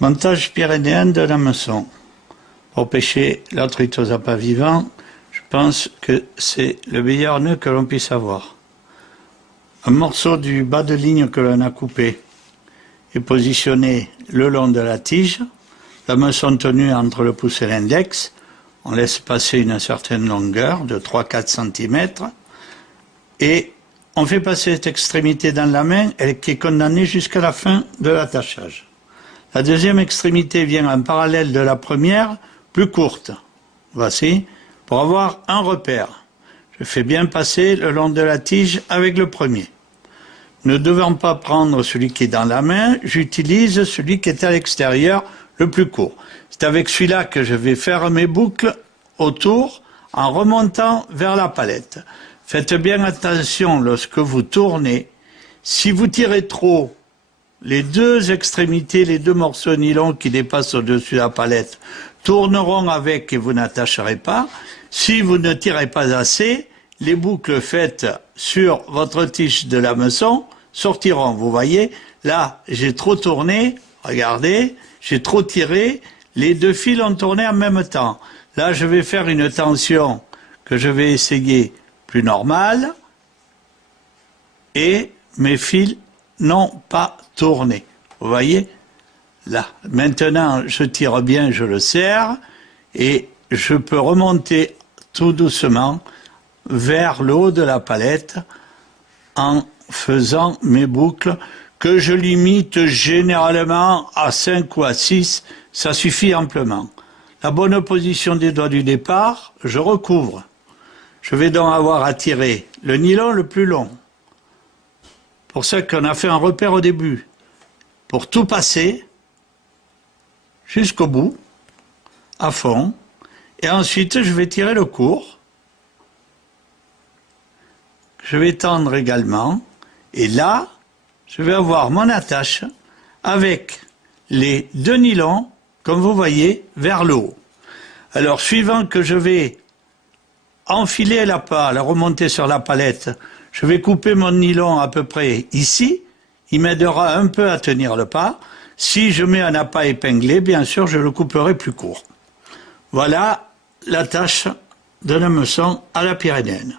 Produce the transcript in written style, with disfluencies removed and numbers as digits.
Montage pyrénéen de l'hameçon. Pour pêcher l'arthrithose à pas vivant, je pense que c'est le meilleur nœud que l'on puisse avoir. Un morceau du bas de ligne que l'on a coupé est positionné le long de la tige, l'hameçon tenu entre le pouce et l'index. On laisse passer une certaine longueur de 3-4 cm et on fait passer cette extrémité dans la main, elle qui est condamnée jusqu'à la fin de l'attachage. La deuxième extrémité vient en parallèle de la première, plus courte. Voici, pour avoir un repère. Je fais bien passer le long de la tige avec le premier. Ne devant pas prendre celui qui est dans la main, j'utilise celui qui est à l'extérieur, le plus court. C'est avec celui-là que je vais faire mes boucles autour en remontant vers la palette. Faites bien attention lorsque vous tournez. Si vous tirez trop, les deux extrémités, les deux morceaux de nylon qui dépassent au-dessus de la palette tourneront avec et vous n'attacherez pas. Si vous ne tirez pas assez, les boucles faites sur votre tige de l'hameçon sortiront. Vous voyez, là, j'ai trop tourné, regardez, j'ai trop tiré, les deux fils ont tourné en même temps. Là, je vais faire une tension que je vais essayer plus normale et mes fils n'ont pas tourné. Vous voyez? Là, maintenant, je tire bien, je le serre et je peux remonter tout doucement vers le haut de la palette en faisant mes boucles que je limite généralement à 5 ou à 6, ça suffit amplement. La bonne position des doigts du départ, je recouvre. Je vais donc avoir à tirer le nylon le plus long. Pour ça qu'on a fait un repère au début. Pour tout passer jusqu'au bout, à fond. Et ensuite, je vais tirer le court. Je vais tendre également. Et là, je vais avoir mon attache avec les deux nylons, comme vous voyez, vers le haut. Alors, suivant que je vais enfiler la remonter sur la palette, je vais couper mon nylon à peu près ici. Il m'aidera un peu à tenir le pas. Si je mets un appât épinglé, bien sûr, je le couperai plus court. Voilà l'attache de l'hameçon à la pyrénéenne.